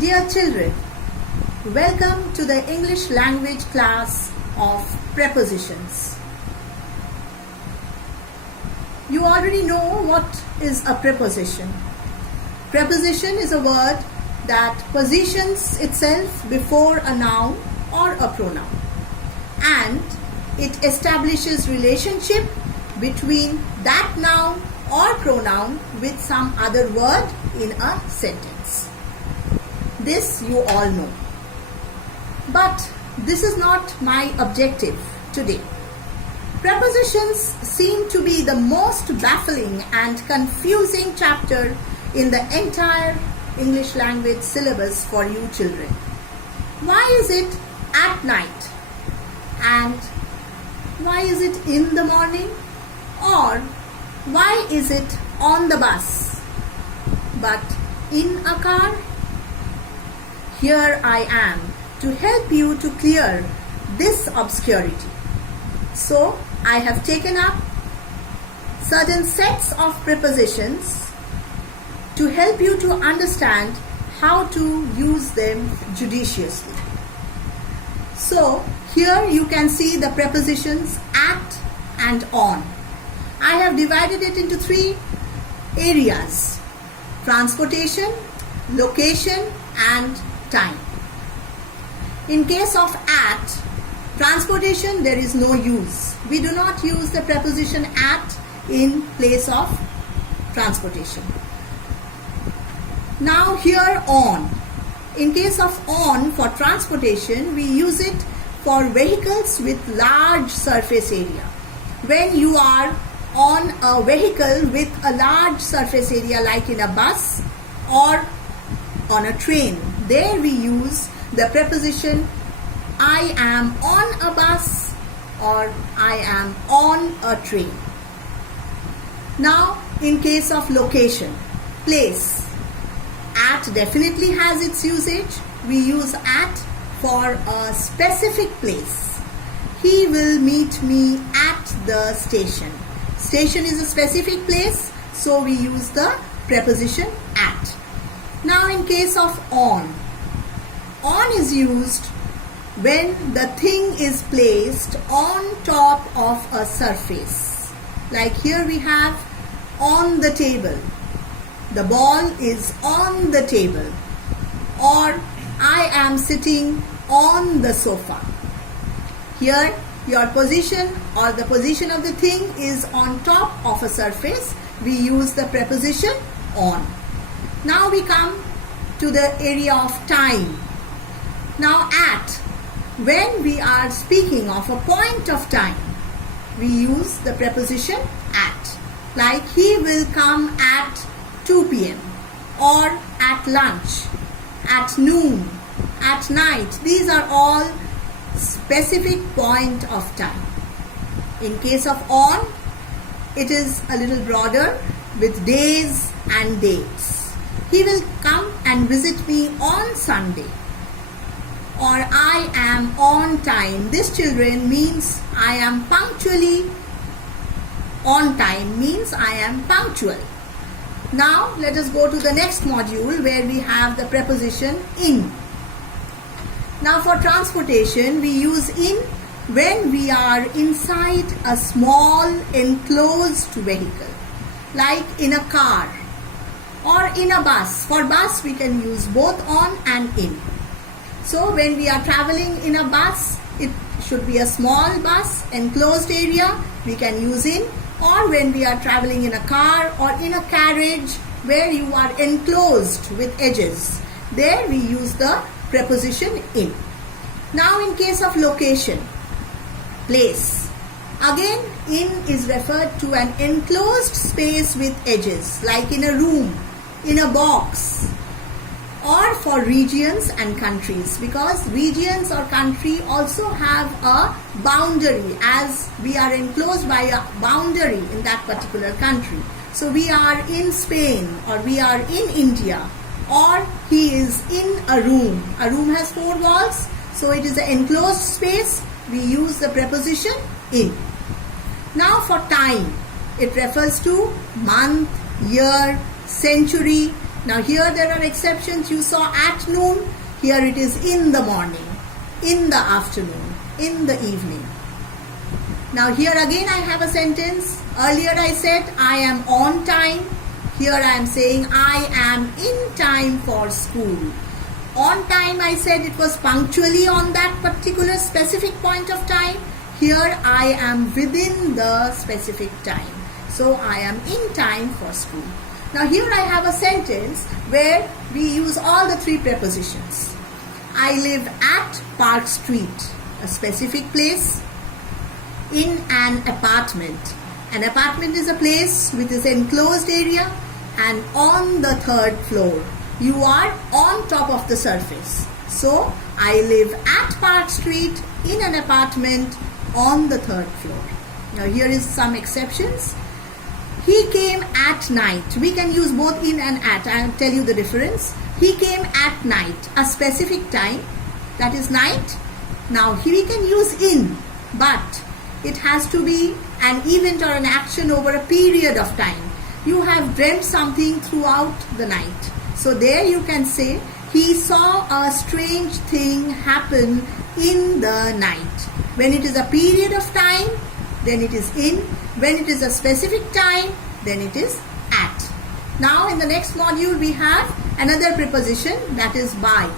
Dear children, welcome to the English language class of prepositions. You already know what is a preposition. Preposition is a word that positions itself before a noun or a pronoun, and it establishes relationship between that noun or pronoun with some other word in a sentence. This you all know. But this is not my objective today. Prepositions seem to be the most baffling and confusing chapter in the entire English language syllabus for you children. Why is it at night? And why is it in the morning? Or why is it on the bus but in a car? Here I am to help you to clear this obscurity. So I have taken up certain sets of prepositions to help you to understand how to use them judiciously. So here you can see the prepositions at and on. I have divided it into three areas: transportation, location, and time. In case of at, transportation, there is no use. We do not use the preposition at in place of transportation. Now here on. In case of on, for transportation, we use it for vehicles with large surface area. When you are on a vehicle with a large surface area, like in a bus or on a train, there we use the preposition I am on a bus or I am on a train. Now in case of location, place, at definitely has its usage. We use at for a specific place. He will meet me at the station. Station is a specific place, so we use the preposition at. Now in case of on is used when the thing is placed on top of a surface. Like here we have on the table. The ball is on the table. Or I am sitting on the sofa. Here your position or the position of the thing is on top of a surface. We use the preposition on. Now we come to the area of time. Now at, when we are speaking of a point of time, we use the preposition at. Like he will come at 2 p.m. or at lunch, at noon, at night. These are all specific point of time. In case of on, it is a little broader with days and dates. He will come and visit me on Sunday. Or I am on time. This, children, means I am punctually on time, means I am punctual. Now let us go to the next module where we have the preposition in. Now for transportation, we use in when we are inside a small enclosed vehicle, like in a car or in a bus. For bus, we can use both on and in. So when we are traveling in a bus, it should be a small bus, enclosed area, we can use in. Or when we are traveling in a car or in a carriage where you are enclosed with edges, there we use the preposition in. Now in case of location, place, again in is referred to an enclosed space with edges, like in a room, in a box. Or for regions and countries, because regions or country also have a boundary, as we are enclosed by a boundary in that particular country. So we are in Spain, or we are in India, or he is in a room. A room has 4 walls, so it is an enclosed space. We use the preposition in. Now for time, it refers to month, year, century, Now here there are exceptions. You saw at noon. Here it is in the morning, in the afternoon, in the evening. Now here again I have a sentence. Earlier I said I am on time. Here I am saying I am in time for school. On time, I said it was punctually on that particular specific point of time. Here I am within the specific time. So I am in time for school. Now here I have a sentence where we use all the three prepositions. I live at Park Street, a specific place, in an apartment. An apartment is a place which is enclosed area, and on the third floor. You are on top of the surface. So I live at Park Street in an apartment on the third floor. Now here is some exceptions. He came at night. We can use both in and at. I will tell you the difference. He came at night, a specific time, that is night. Now here we can use in, but it has to be an event or an action over a period of time. You have dreamt something throughout the night. So there you can say, he saw a strange thing happen in the night. When it is a period of time, then it is in. When it is a specific time, then it is at. Now in the next module we have another preposition, that is by.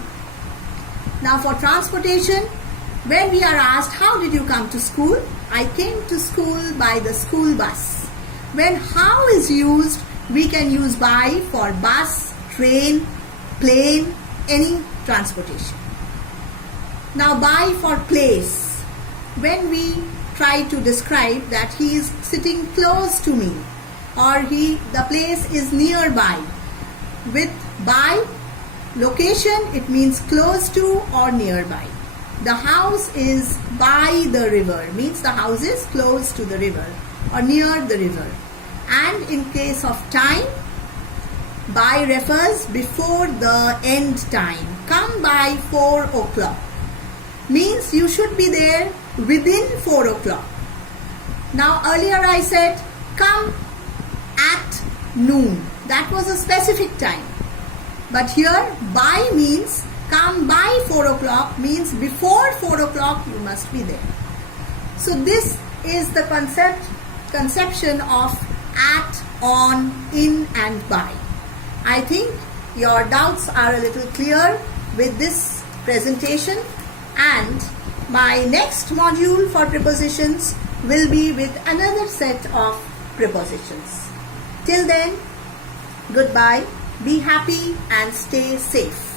Now for transportation, when we are asked, how did you come to school? I came to school by the school bus. When how is used, we can use by for bus, train, plane, any transportation. Now by for place. When we try to describe that he is sitting close to me, or the place is nearby. With by location, it means close to or nearby. The house is by the river, means the house is close to the river or near the river. And in case of time, by refers before the end time. Come by 4 o'clock. Means you should be there within 4 o'clock. Now earlier I said come at noon. That was a specific time. But here by means come by 4 o'clock means before 4 o'clock you must be there. So this is the conception of at, on, in and by. I think your doubts are a little clear with this presentation, and my next module for prepositions will be with another set of prepositions. Till then, goodbye, be happy and stay safe.